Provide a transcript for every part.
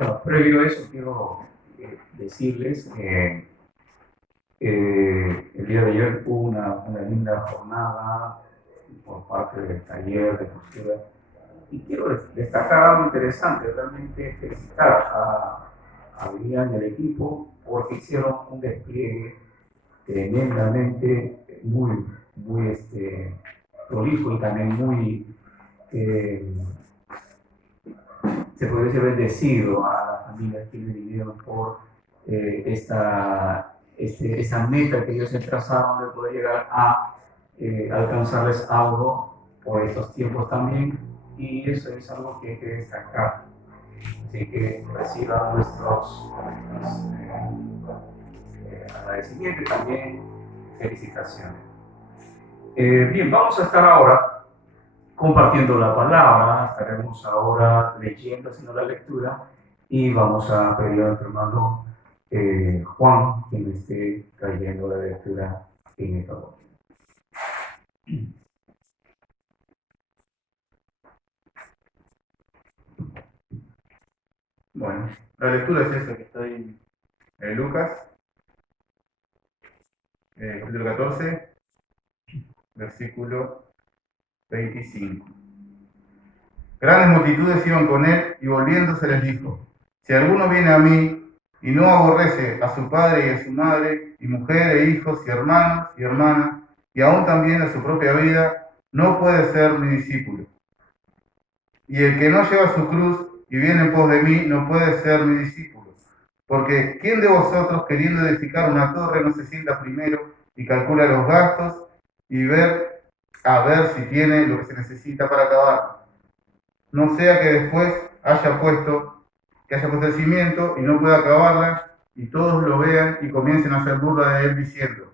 Bueno, previo a eso quiero decirles que el día de ayer hubo una linda jornada por parte del taller de postura y quiero destacar algo interesante, realmente felicitar a Adrián y al equipo porque hicieron un despliegue tremendamente muy prolijo y también muy se podría decir bendecido a las familias que vinieron por esa meta que ellos se trazaron de poder llegar a alcanzarles algo por estos tiempos también, y eso es algo que hay que destacar. Así que reciban nuestros agradecimientos y también felicitaciones. Bien, vamos a estar ahora compartiendo la palabra, estaremos ahora leyendo, haciendo la lectura, y vamos a pedir a nuestro hermano Juan, quien esté trayendo la lectura en esta hora. Bueno, la lectura es esa que está ahí en Lucas, capítulo 14, versículo 25. Grandes multitudes iban con él y volviéndose les dijo: si alguno viene a mí y no aborrece a su padre y a su madre, y mujer e hijos y hermanos y hermanas, y aún también a su propia vida, no puede ser mi discípulo. Y el que no lleva su cruz y viene en pos de mí, no puede ser mi discípulo. Porque ¿quién de vosotros, queriendo edificar una torre, no se sienta primero y calcula los gastos y a ver si tiene lo que se necesita para acabar? No sea que después haya puesto el cimiento y no pueda acabarla, y todos lo vean y comiencen a hacer burla de él diciendo: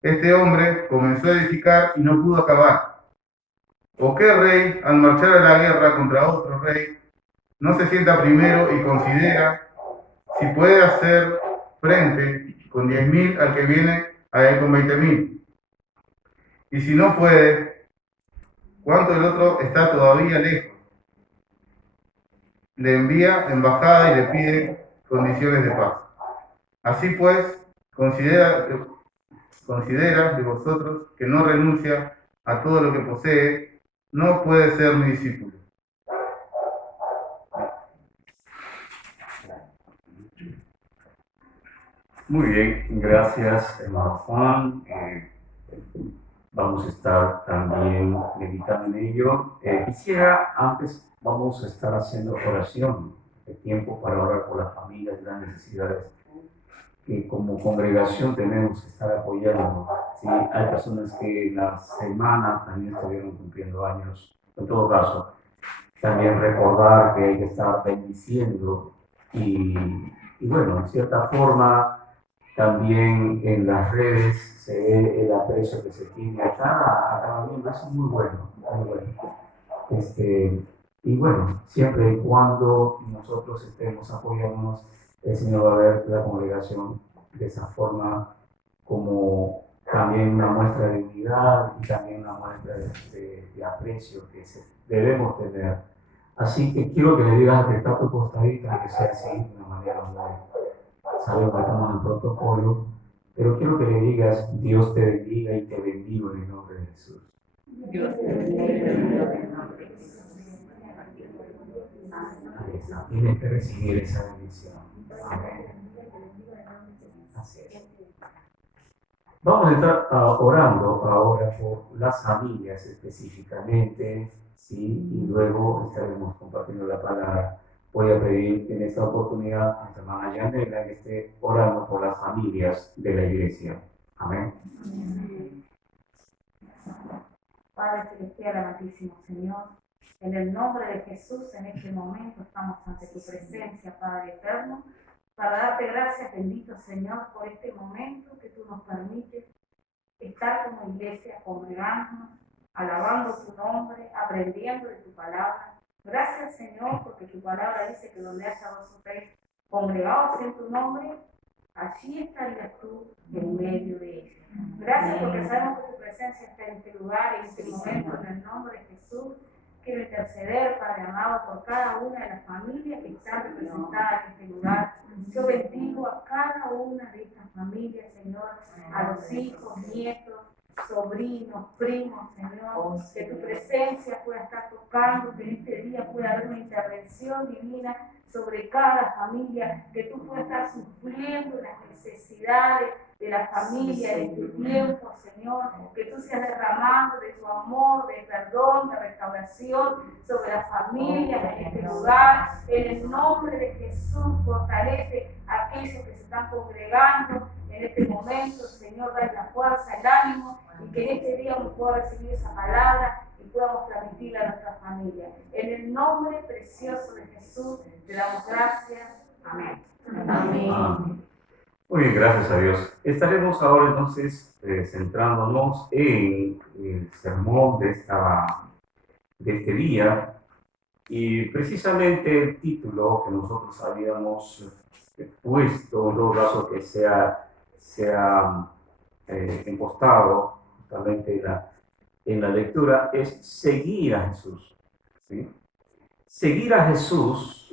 este hombre comenzó a edificar y no pudo acabar. ¿O qué rey, al marchar a la guerra contra otro rey, no se sienta primero y considera si puede hacer frente con 10.000 al que viene a él con 20.000? Y si no puede, ¿cuánto el otro está todavía lejos? Le envía embajada y le pide condiciones de paz. Así pues, considera de vosotros que no renuncia a todo lo que posee, no puede ser mi discípulo. Muy bien, gracias hermano Juan. Vamos a estar también meditando en ello. Quisiera, antes vamos a estar haciendo oración, de tiempo para orar por las familias y las necesidades que como congregación tenemos que estar apoyando. ¿Sí? Hay personas que en la semana también estuvieron cumpliendo años. En todo caso, también recordar que hay que estar bendiciendo y bueno, en cierta forma también en las redes se ve el aprecio que se tiene a cada miembro. Eso es muy bueno, muy bueno. Y bueno, siempre y cuando nosotros estemos apoyándonos, el Señor va a ver la congregación de esa forma como también una muestra de unidad y también una muestra de aprecio que debemos tener. Así que quiero que le digas que está tu costadita, que sea así, de una manera muy, sabemos que estamos en protocolo, pero quiero que le digas: Dios te bendiga y te bendigo en el nombre de Jesús. Dios te bendiga en el nombre de Jesús. Ahí está, tienes que recibir esa bendición. Amén. Así es. Vamos a estar orando ahora por las familias específicamente, ¿sí? Y luego estaremos compartiendo la palabra. Voy a pedir en esta oportunidad a nuestra hermana Yanela que esté orando por las familias de la iglesia. Amén. Padre celestial, amantísimo Señor, en el nombre de Jesús, en este momento estamos ante tu presencia, Padre eterno, para darte gracias, bendito Señor, por este momento que tú nos permites estar como iglesia, congregándonos, alabando tu nombre, aprendiendo de tu palabra. Gracias, Señor, porque tu palabra dice que donde haya dos o tres congregados en tu nombre, allí estarías tú en medio de ellos. Gracias porque sabemos que tu presencia está en este lugar, en este momento, en el nombre de Jesús. quiero interceder, Padre amado, por cada una de las familias que están representadas en este lugar. Yo bendigo a cada una de estas familias, Señor, a los hijos, nietos, sobrinos, primos, Señor, que tu presencia pueda estar tocando, que en este día pueda haber una intervención divina sobre cada familia, que tú puedas estar supliendo las necesidades de la familia en este tiempo, Señor, que tú seas derramando de tu amor, de perdón, de restauración sobre las familias en este lugar. En el nombre de Jesús, fortalece a aquellos que se están congregando en este momento, Señor, dale la fuerza, el ánimo, y que en este día uno pueda recibir esa palabra y podamos transmitirla a nuestra familia. En el nombre precioso de Jesús, te damos gracias. Amén. Amén. Muy bien, gracias a Dios. Estaremos ahora entonces centrándonos en el sermón de este día, y precisamente el título que nosotros habíamos puesto, en todo caso que sea impostado justamente en la lectura, es seguir a Jesús, ¿sí? Seguir a Jesús,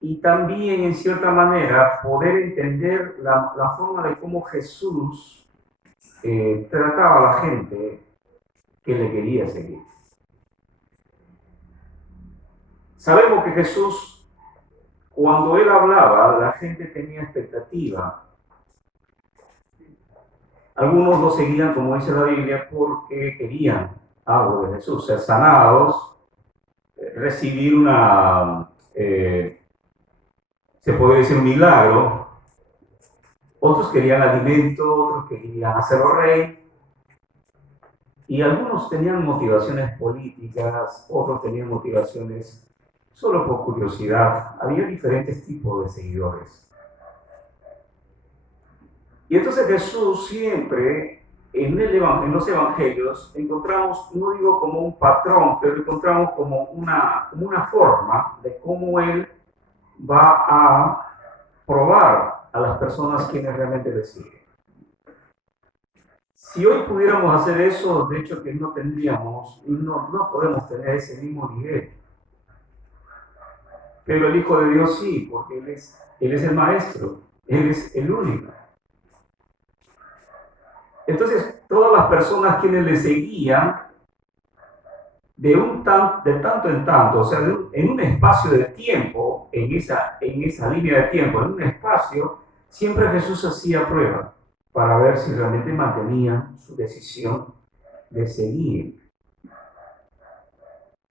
y también en cierta manera poder entender la forma de cómo Jesús trataba a la gente que le quería seguir. Sabemos que Jesús, cuando él hablaba, la gente tenía expectativa. Algunos lo seguían, como dice la Biblia, porque querían algo de Jesús, ser sanados, recibir se puede decir un milagro. Otros querían alimento, otros querían hacerlo rey. Y algunos tenían motivaciones políticas, otros tenían motivaciones solo por curiosidad. Había diferentes tipos de seguidores. Y entonces Jesús siempre, en los evangelios, encontramos, no digo como un patrón, pero encontramos como una forma de cómo él va a probar a las personas quienes realmente le siguen. Si hoy pudiéramos hacer eso, de hecho que no tendríamos, y no podemos tener ese mismo nivel. Pero el Hijo de Dios sí, porque Él es el Maestro, Él es el único. Entonces, todas las personas quienes le seguían, de tanto en tanto, o sea, en un espacio de tiempo, en esa línea de tiempo, en un espacio, siempre Jesús hacía prueba para ver si realmente mantenían su decisión de seguir.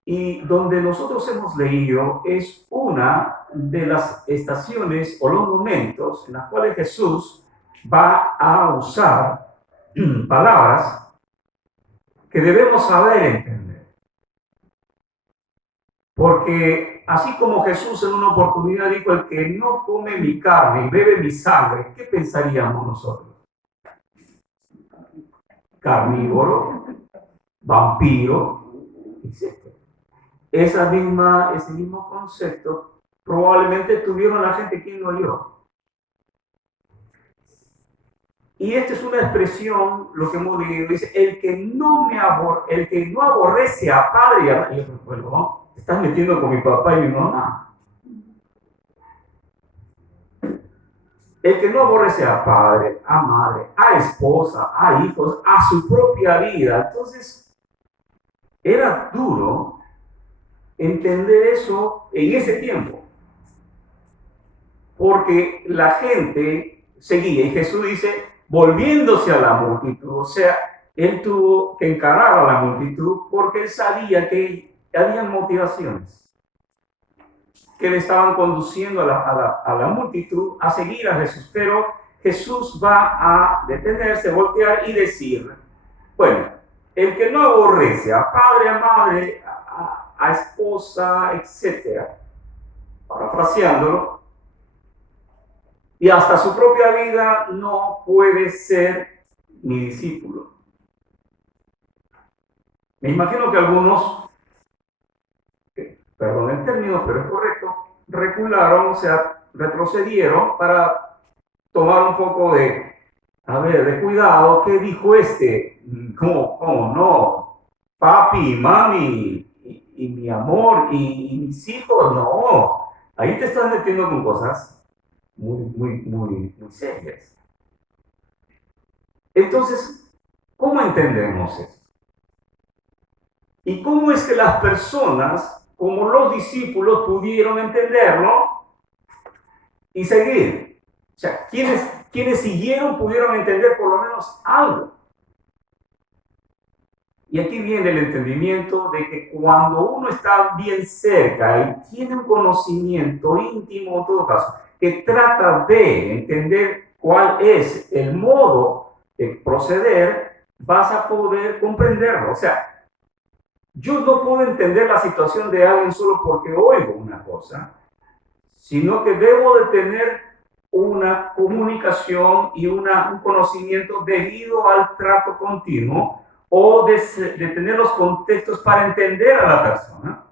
Y donde nosotros hemos leído es una de las estaciones o los momentos en los cuales Jesús va a usar palabras que debemos saber entender. Porque así como Jesús en una oportunidad dijo: el que no come mi carne y bebe mi sangre, ¿qué pensaríamos nosotros? Carnívoro, vampiro, etc. Ese mismo concepto probablemente tuvieron la gente quien lo oyó. Y esta es una expresión, lo que hemos leído, dice: el que no aborrece a padre y a madre. Y yo, bueno, ¿no? Te estás metiendo con mi papá y mi mamá. El que no aborrece a padre, a madre, a esposa, a hijos, a su propia vida. Entonces, era duro entender eso en ese tiempo. Porque la gente seguía, y Jesús dice, volviéndose a la multitud, o sea, él tuvo que encarar a la multitud porque él sabía que había motivaciones que le estaban conduciendo a la multitud a seguir a Jesús. Pero Jesús va a detenerse, voltear y decir: bueno, el que no aborrece a padre, a madre, a esposa, etc., parafraseándolo, y hasta su propia vida, no puede ser mi discípulo. Me imagino que algunos, perdón el término, pero es correcto, recularon, o sea, retrocedieron para tomar un poco de cuidado. ¿Qué dijo este? ¿Cómo no? Papi, mami, y mi amor y mis hijos, no. Ahí te estás metiendo con cosas muy serias. Entonces, ¿cómo entendemos esto? ¿Y cómo es que las personas, como los discípulos, pudieron entenderlo y seguir? O sea, quienes siguieron pudieron entender por lo menos algo. Y aquí viene el entendimiento de que cuando uno está bien cerca y tiene un conocimiento íntimo, en todo caso, que trata de entender cuál es el modo de proceder, vas a poder comprenderlo. O sea, yo no puedo entender la situación de alguien solo porque oigo una cosa, sino que debo de tener una comunicación y un conocimiento debido al trato continuo o de tener los contextos para entender a la persona.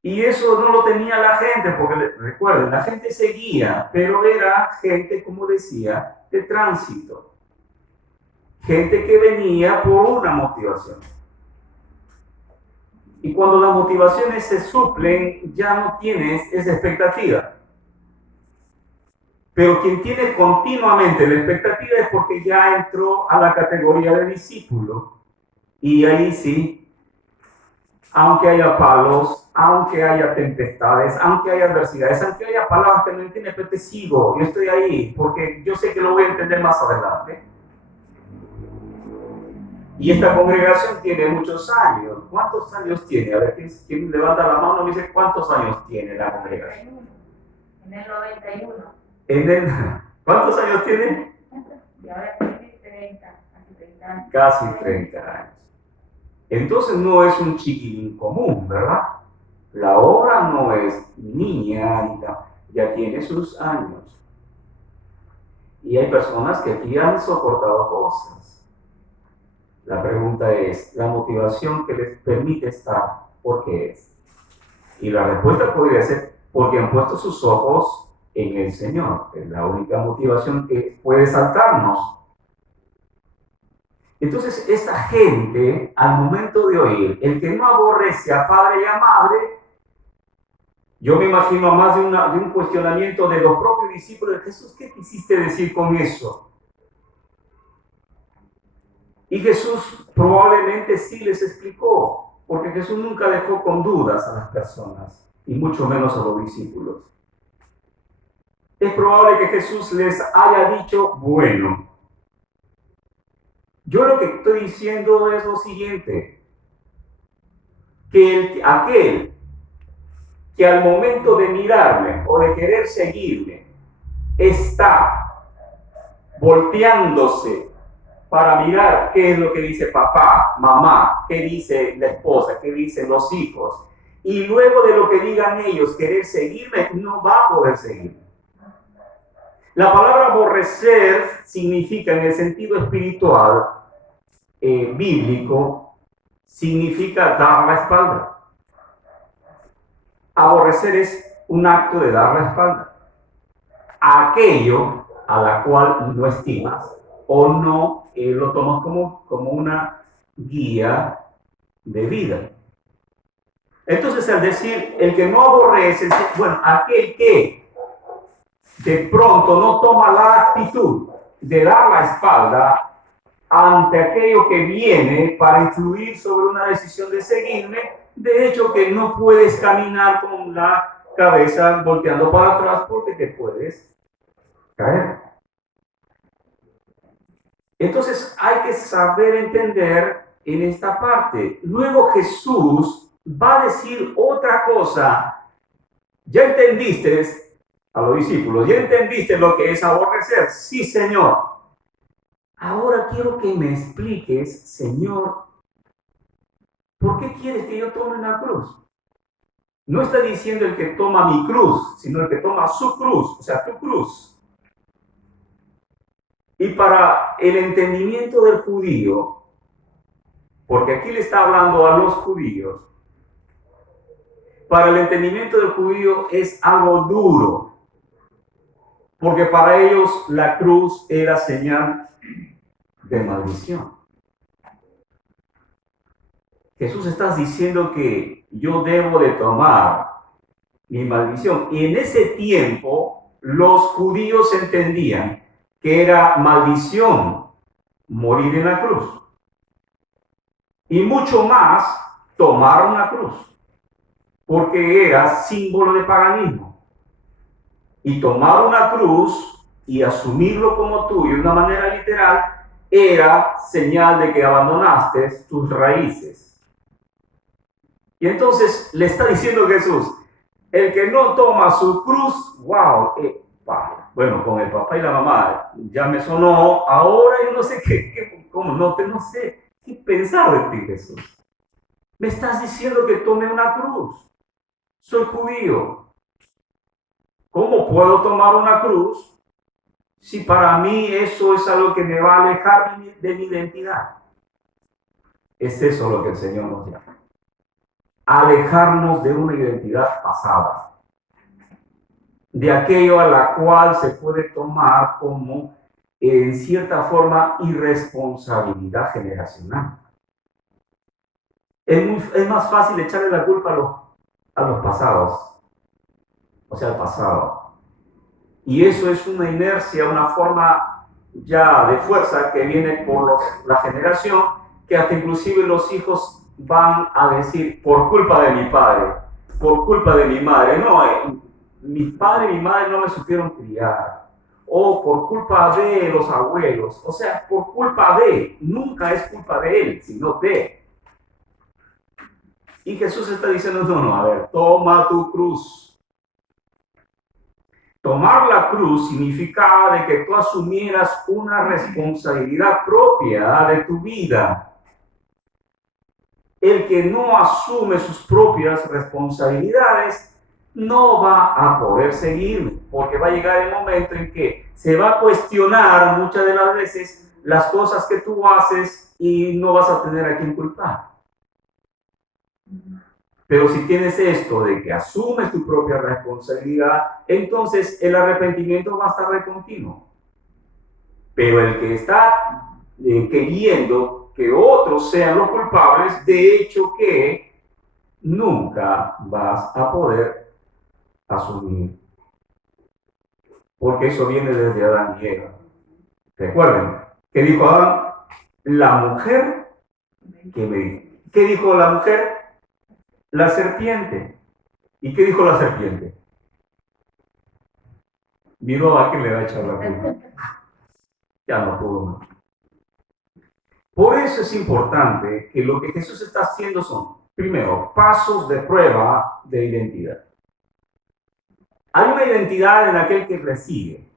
Y eso no lo tenía la gente, porque recuerden, la gente seguía, pero era gente, como decía, de tránsito. Gente que venía por una motivación. Y cuando las motivaciones se suplen, ya no tienes esa expectativa. Pero quien tiene continuamente la expectativa es porque ya entró a la categoría de discípulo. Y ahí sí, aunque haya palos, aunque haya tempestades, aunque haya adversidades, aunque haya palabras que no entiendes, pero te sigo, yo estoy ahí, porque yo sé que lo voy a entender más adelante. Y esta congregación tiene muchos años. ¿Cuántos años tiene? A ver, ¿quién levanta la mano y me dice cuántos años tiene la congregación? En el 91. ¿Cuántos años tiene? Y ahora tiene 30, casi 30 años. Casi 30 años. Entonces no es un chiquilín común, ¿verdad? La obra no es niña, ya tiene sus años. Y hay personas que aquí han soportado cosas. La pregunta es, ¿la motivación que les permite estar, por qué es? Y la respuesta podría ser, porque han puesto sus ojos en el Señor. Es la única motivación que puede saltarnos. Entonces, esta gente, al momento de oír, el que no aborrece a padre y a madre, yo me imagino a más de un cuestionamiento de los propios discípulos de Jesús, ¿qué quisiste decir con eso? Y Jesús probablemente sí les explicó, porque Jesús nunca dejó con dudas a las personas, y mucho menos a los discípulos. Es probable que Jesús les haya dicho, bueno, yo lo que estoy diciendo es lo siguiente, que aquel que al momento de mirarme o de querer seguirme está volteándose para mirar qué es lo que dice papá, mamá, qué dice la esposa, qué dicen los hijos, y luego de lo que digan ellos querer seguirme, no va a poder seguirme. La palabra aborrecer significa en el sentido espiritual, bíblico, significa dar la espalda. Aborrecer es un acto de dar la espalda a aquello a la cual no estimas o no lo tomas como una guía de vida. Entonces, al decir el que no aborrece, bueno, aquel que de pronto no toma la actitud de dar la espalda ante aquello que viene para influir sobre una decisión de seguirme, de hecho que no puedes caminar con la cabeza volteando para atrás porque te puedes caer. Entonces hay que saber entender en esta parte. Luego Jesús va a decir otra cosa. ¿Ya entendiste a los discípulos? ¿Ya entendiste lo que es aborrecer? Sí, Señor. Ahora quiero que me expliques, Señor, ¿por qué quieres que yo tome una cruz? No está diciendo el que toma mi cruz, sino el que toma su cruz, o sea, tu cruz. Y para el entendimiento del judío, porque aquí le está hablando a los judíos, para el entendimiento del judío es algo duro, porque para ellos la cruz era señal de maldición. Jesús está diciendo que yo debo de tomar mi maldición. Y en ese tiempo los judíos entendían que era maldición morir en la cruz. Y mucho más tomar una cruz, porque era símbolo de paganismo. Y tomar una cruz y asumirlo como tuyo de una manera literal era señal de que abandonaste tus raíces. Y entonces le está diciendo Jesús, el que no toma su cruz, wow, bueno, con el papá y la mamá ya me sonó, ahora yo no sé cómo, no sé qué pensar de ti, Jesús. Me estás diciendo que tome una cruz. Soy judío. ¿Cómo puedo tomar una cruz si para mí eso es algo que me va a alejar de mi identidad? Es eso lo que el Señor nos llama. Alejarnos de una identidad pasada, de aquello a la cual se puede tomar como, en cierta forma, irresponsabilidad generacional. Es más fácil echarle la culpa a los pasados, o sea, al pasado. Y eso es una inercia, una forma ya de fuerza que viene por la generación, que hasta inclusive los hijos van a decir, por culpa de mi padre, por culpa de mi madre. No, mi padre y mi madre no me supieron criar. O por culpa de los abuelos. O sea, por culpa de. Nunca es culpa de él, sino de. Y Jesús está diciendo, no, a ver, toma tu cruz. Tomar la cruz significaba de que tú asumieras una responsabilidad propia de tu vida. El que no asume sus propias responsabilidades no va a poder seguir, porque va a llegar el momento en que se va a cuestionar muchas de las veces las cosas que tú haces y no vas a tener a quien culpar. Pero si tienes esto de que asumes tu propia responsabilidad, entonces el arrepentimiento va a estar de continuo. Pero el que está queriendo que otros sean los culpables, de hecho que nunca vas a poder asumir. Porque eso viene desde Adán y Eva. Recuerden, ¿qué dijo Adán? La mujer que me dijo. ¿Qué dijo la mujer? La serpiente. ¿Y qué dijo la serpiente? Miró a quién le va a echar la culpa. Ya no pudo más. Por eso es importante que lo que Jesús está haciendo son, primero, pasos de prueba de identidad. Hay una identidad en aquel que recibe.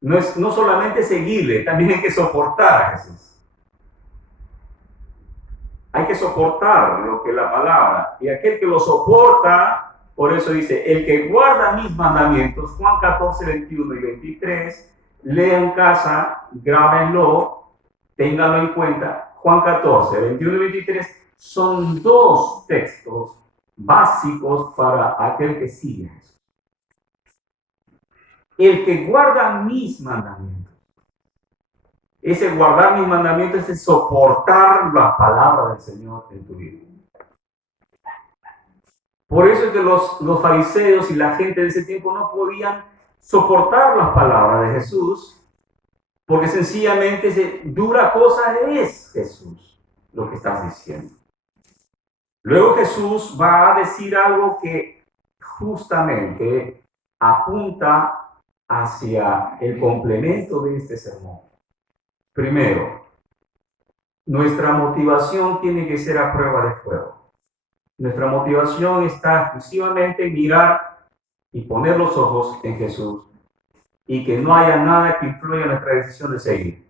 No solamente seguirle, también hay que soportar a Jesús. Hay que soportar lo que la palabra, y aquel que lo soporta, por eso dice, el que guarda mis mandamientos, Juan 14, 21 y 23, lea en casa, grábenlo, ténganlo en cuenta. Juan 14, 21 y 23 son dos textos básicos para aquel que sigue a Jesús. El que guarda mis mandamientos. Ese guardar mis mandamientos es soportar la palabra del Señor en tu vida. Por eso es que los fariseos y la gente de ese tiempo no podían soportar las palabras de Jesús, porque sencillamente dura cosa es Jesús lo que estás diciendo. Luego Jesús va a decir algo que justamente apunta hacia el complemento de este sermón. Primero, nuestra motivación tiene que ser a prueba de fuego. Nuestra motivación está exclusivamente en mirar y poner los ojos en Jesús y que no haya nada que influya en nuestra decisión de seguir.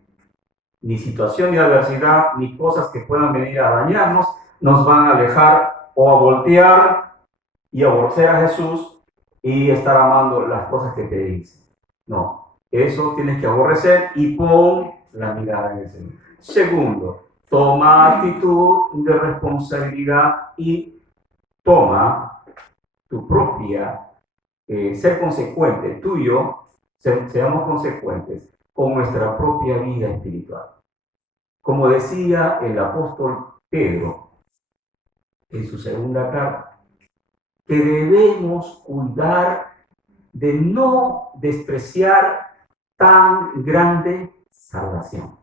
Ni situación, ni adversidad, ni cosas que puedan venir a dañarnos, nos van a alejar o a voltear y aborrecer a Jesús y estar amando las cosas que te dicen. No, eso tienes que aborrecer y pon la mirada en el Señor. Segundo, toma actitud de responsabilidad y toma tu propia, ser consecuente, tú y yo, seamos consecuentes con nuestra propia vida espiritual. Como decía el apóstol Pedro en su segunda carta, que debemos cuidar de no despreciar tan grande salvación,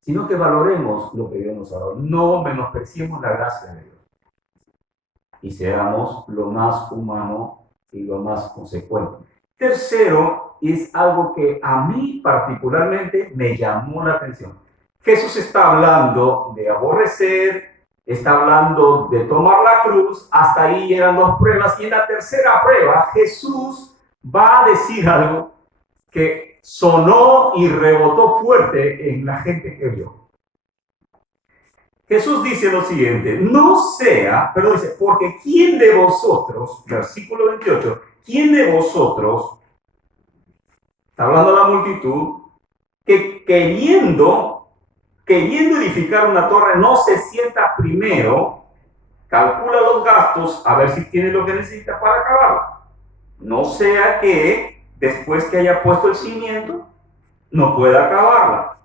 sino que valoremos lo que Dios nos ha dado, no menospreciemos la gracia de Dios y seamos lo más humano y lo más consecuente. Tercero, es algo que a mí particularmente me llamó la atención. Jesús está hablando de aborrecer, está hablando de tomar la cruz, hasta ahí eran dos pruebas, y en la tercera prueba Jesús va a decir algo que sonó y rebotó fuerte en la gente que vio. Jesús dice lo siguiente, dice, porque ¿quién de vosotros, versículo 28, quién de vosotros, está hablando la multitud, que queriendo edificar una torre no se sienta primero, calcula los gastos, a ver si tiene lo que necesita para acabarla? No sea que después que haya puesto el cimiento, no pueda acabarla.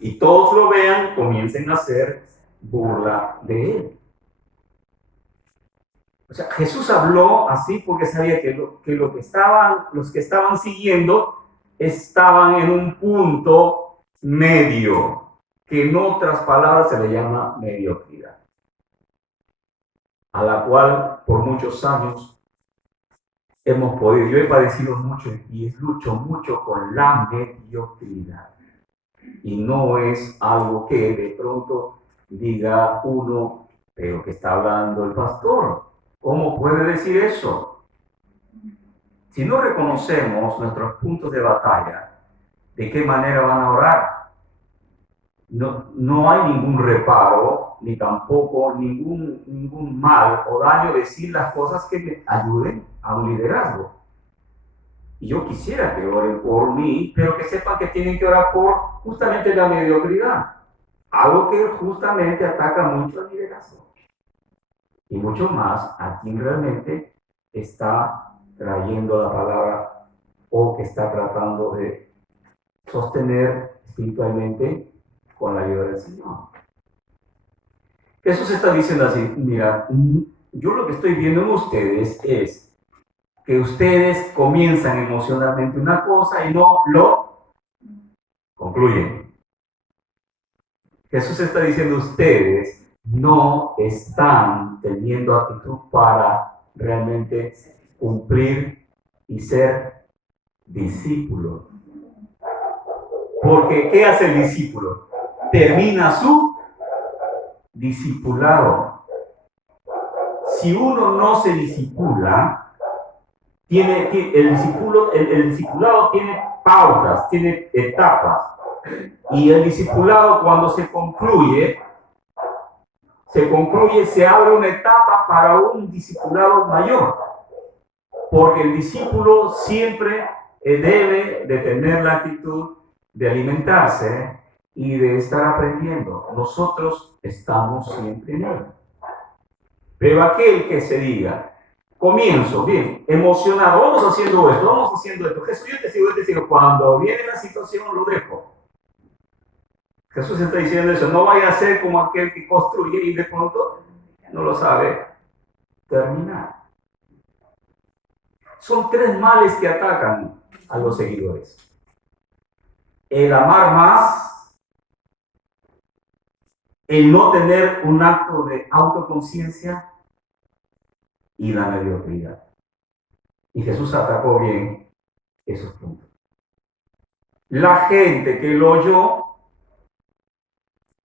Y todos lo vean, comiencen a hacer burla de él. O sea, Jesús habló así porque sabía que los que estaban siguiendo estaban en un punto medio, que en otras palabras se le llama mediocridad, a la cual por muchos años hemos podido, yo he padecido mucho y lucho mucho con la mediocridad. Y no es algo que de pronto diga uno, pero que está hablando el pastor. ¿Cómo puede decir eso? Si no reconocemos nuestros puntos de batalla, ¿de qué manera van a orar? No hay ningún reparo, ni tampoco ningún mal o daño decir las cosas que me ayuden a un liderazgo. Y yo quisiera que oren por mí, pero que sepan que tienen que orar por justamente la mediocridad. Algo que justamente ataca mucho al liderazgo. Y mucho más a quien realmente está trayendo la palabra o que está tratando de sostener espiritualmente con la ayuda del Señor. Jesús está diciendo así, mira, yo lo que estoy viendo en ustedes es que ustedes comienzan emocionalmente una cosa y no lo concluyen. Jesús está diciendo, ustedes no están teniendo actitud para realmente cumplir y ser discípulos. Porque, ¿qué hace el discípulo? Termina su discipulado. Si uno no se discipula, el discipulado tiene pautas, tiene etapas. Y el discipulado, cuando se concluye, se abre una etapa para un discipulado mayor. Porque el discípulo siempre debe de tener la actitud de alimentarse y de estar aprendiendo. Nosotros estamos siempre en él. Pero aquel que se diga, comienzo, bien, emocionado, vamos haciendo esto, Jesús, yo te sigo, cuando viene la situación lo dejo. Jesús está diciendo eso, no vaya a ser como aquel que construye y de pronto no lo sabe terminar. Son tres males que atacan a los seguidores. El amar más, el no tener un acto de autoconciencia y la mediocridad. Y Jesús atacó bien esos puntos. La gente que lo oyó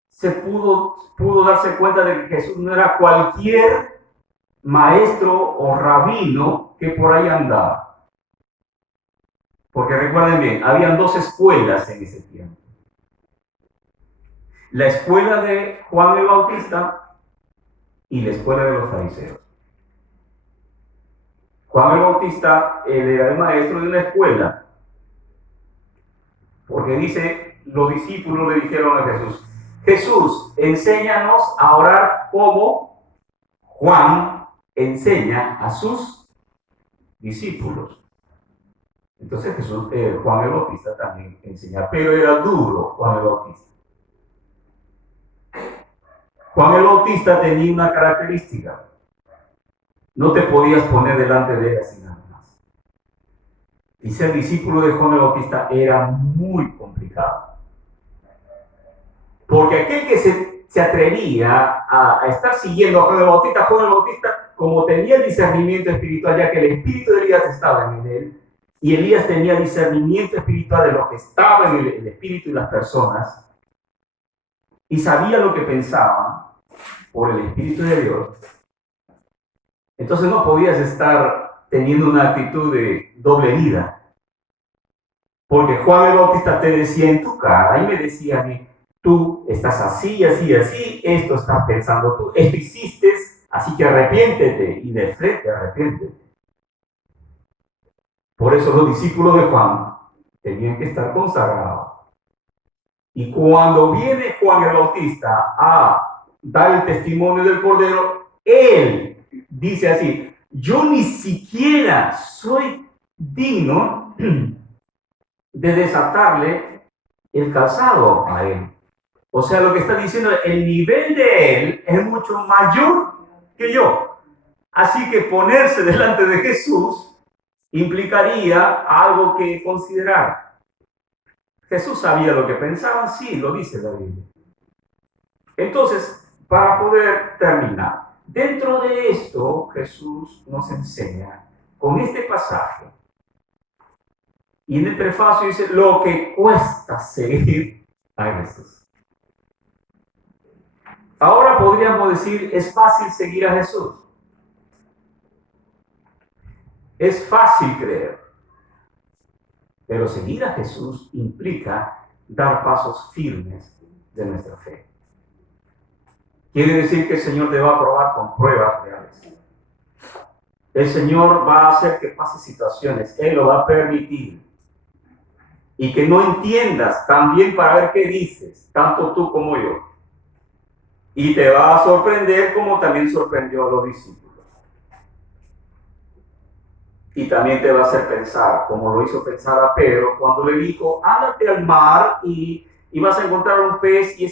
se pudo darse cuenta de que Jesús no era cualquier maestro o rabino que por ahí andaba. Porque recuerden bien, habían dos escuelas en ese tiempo. La escuela de Juan el Bautista y la escuela de los fariseos. Juan el Bautista era el maestro de una escuela. Porque dice, los discípulos le dijeron a Jesús, Jesús, enséñanos a orar como Juan enseña a sus discípulos. Entonces Juan el Bautista también enseñaba, pero era duro Juan el Bautista. Juan el Bautista tenía una característica. No te podías poner delante de él así nada más. Y ser discípulo de Juan el Bautista era muy complicado. Porque aquel que se atrevía a estar siguiendo a Juan el Bautista, como tenía el discernimiento espiritual, ya que el espíritu de Elías estaba en él, y Elías tenía discernimiento espiritual de lo que estaba en el espíritu y las personas, y sabía lo que pensaban por el Espíritu de Dios, entonces no podías estar teniendo una actitud de doble vida. Porque Juan el Bautista te decía en tu cara, y me decía a mí, tú estás así, así, así, esto estás pensando tú, esto hiciste, así que arrepiéntete, y de frente arrepiéntete. Por eso los discípulos de Juan tenían que estar consagrados. Y cuando viene Juan el Bautista a dar el testimonio del Cordero, él dice así, yo ni siquiera soy digno de desatarle el calzado a él. O sea, lo que está diciendo, el nivel de él es mucho mayor que yo. Así que ponerse delante de Jesús implicaría algo que considerar. Jesús sabía lo que pensaban, sí, lo dice la Biblia. Entonces, para poder terminar, dentro de esto Jesús nos enseña con este pasaje, y en el prefacio dice lo que cuesta seguir a Jesús. Ahora podríamos decir, es fácil seguir a Jesús. Es fácil creer. Pero seguir a Jesús implica dar pasos firmes de nuestra fe. Quiere decir que el Señor te va a probar con pruebas reales. El Señor va a hacer que pase situaciones, Él lo va a permitir. Y que no entiendas también para ver qué dices, tanto tú como yo. Y te va a sorprender como también sorprendió a los discípulos. Y también te va a hacer pensar, como lo hizo pensar a Pedro cuando le dijo, ándate al mar y vas a encontrar un pez y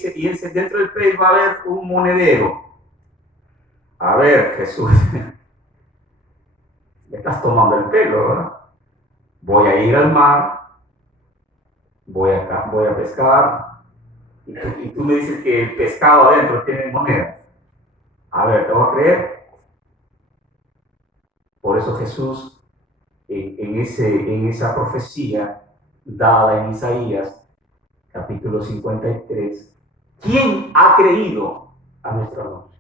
dentro del pez va a haber un monedero. A ver, Jesús, me estás tomando el pelo, ¿verdad? Voy a ir al mar, voy a pescar, y tú me dices que el pescado adentro tiene moneda. A ver, ¿te voy a creer? Por eso Jesús, en esa profecía dada en Isaías, capítulo 53, ¿quién ha creído a nuestro anuncio?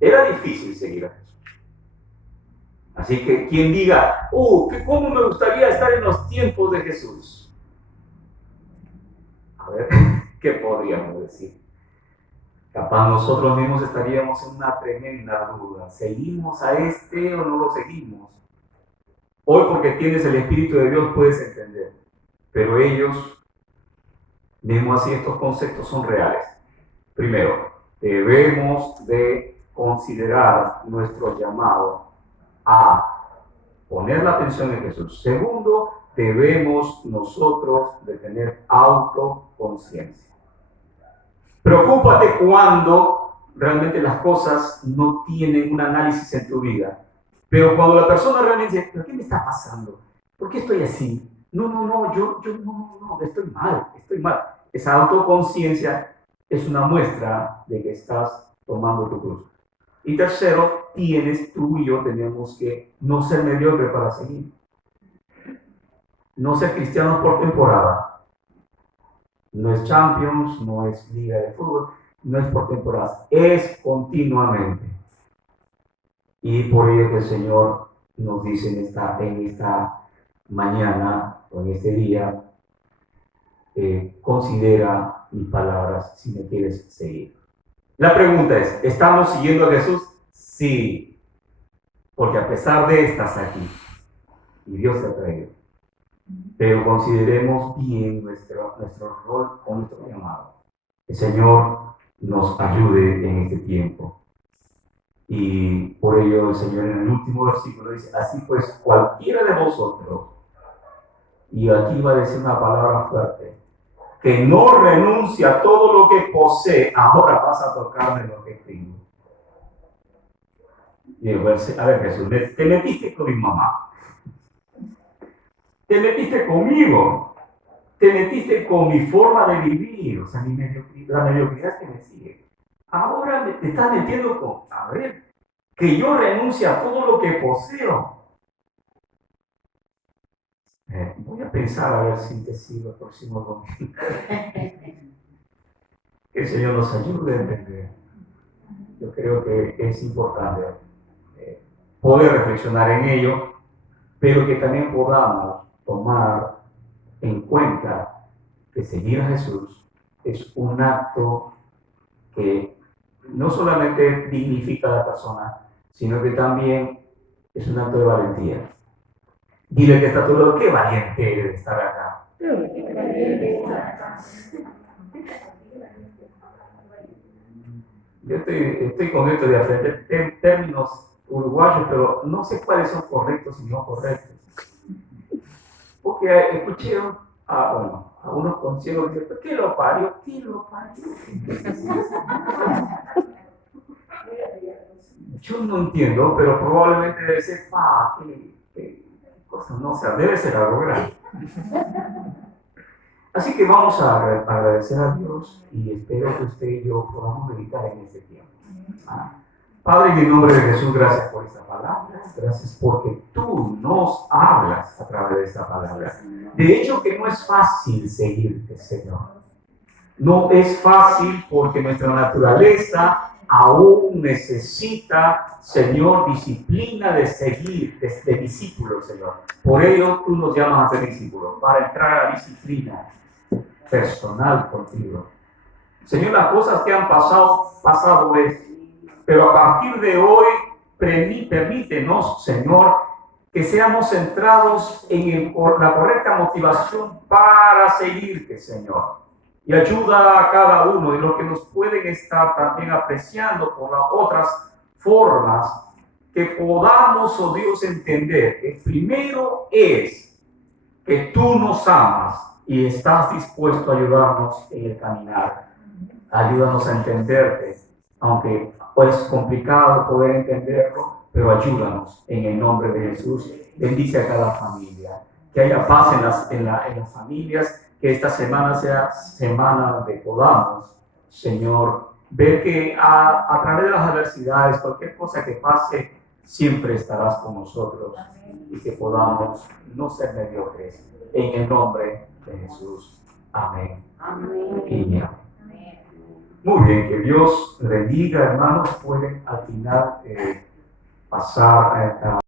Era difícil seguir a Jesús. Así que quien diga, ¿cómo me gustaría estar en los tiempos de Jesús? A ver, ¿qué podríamos decir? Capaz nosotros mismos estaríamos en una tremenda duda. ¿Seguimos a este o no lo seguimos? Hoy, porque tienes el Espíritu de Dios, puedes entender. Pero ellos, mismo así, estos conceptos son reales. Primero, debemos de considerar nuestro llamado a poner la atención en Jesús. Segundo, debemos nosotros de tener autoconciencia. Preocúpate cuando realmente las cosas no tienen un análisis en tu vida. Pero cuando la persona realmente dice, ¿pero qué me está pasando? ¿Por qué estoy así? No, yo estoy mal. Esa autoconciencia es una muestra de que estás tomando tu cruz. Y tercero, tú y yo tenemos que no ser mediocres para seguir. No ser cristianos por temporada. No es Champions, no es Liga de Fútbol, no es por temporadas, es continuamente. Y por ello que el Señor nos dice en esta mañana o en este día, considera mis palabras si me quieres seguir. La pregunta es, ¿estamos siguiendo a Jesús? Sí, porque a pesar de estás aquí y Dios te ha traído. Pero consideremos bien nuestro rol o nuestro llamado. El Señor nos ayude en este tiempo. Y por ello el Señor en el último versículo dice, así pues cualquiera de vosotros, y aquí va a decir una palabra fuerte, que no renuncia a todo lo que posee, ahora vas a tocarme lo que tengo. Y yo, a ver, Jesús, te metiste con mi mamá, te metiste conmigo, te metiste con mi forma de vivir, o sea, la mediocridad que me sigue. Ahora te estás metiendo con, a ver, que yo renuncie a todo lo que poseo. Voy a pensar a ver si te sigo el próximo domingo. Que el Señor nos ayude a entender. Yo creo que es importante poder reflexionar en ello, pero que también podamos tomar en cuenta que seguir a Jesús es un acto que no solamente dignifica a la persona, sino que también es un acto de valentía. Dile que está todo, qué valiente eres de estar acá. Yo estoy con esto de aprender términos uruguayos, pero no sé cuáles son correctos y no correctos. Porque escuché a unos conciertos que dicen, ¿qué lo parió? ¿Qué lo parió? Yo no entiendo, pero probablemente debe ser, qué cosa, no sé, debe ser algo grande. Así que vamos a agradecer a Dios y espero que usted y yo podamos meditar en este tiempo. Padre, en el nombre de Jesús, gracias por esta palabra. Gracias porque tú nos hablas a través de esta palabra. De hecho, que no es fácil seguirte, Señor. No es fácil porque nuestra naturaleza aún necesita, Señor, disciplina de seguir, de discípulos, Señor. Por ello tú nos llamas a ser discípulos, para entrar a la disciplina personal contigo. Señor, las cosas que han pasado es, pero a partir de hoy, permítenos, Señor, que seamos centrados en la correcta motivación para seguirte, Señor. Y ayuda a cada uno de los que nos pueden estar también apreciando por las otras formas, que podamos, oh Dios, entender que primero es que tú nos amas y estás dispuesto a ayudarnos en el caminar. Ayúdanos a entenderte, aunque es complicado poder entenderlo, pero ayúdanos en el nombre de Jesús. Bendice a cada familia, que haya paz en las familias, que esta semana sea semana de podamos, Señor, ver que a través de las adversidades, cualquier cosa que pase, siempre estarás con nosotros y que podamos no ser mediocres. En el nombre de Jesús. Amén. Amén. Y amén. Muy bien, que Dios le bendiga, hermanos. Pueden al final pasar a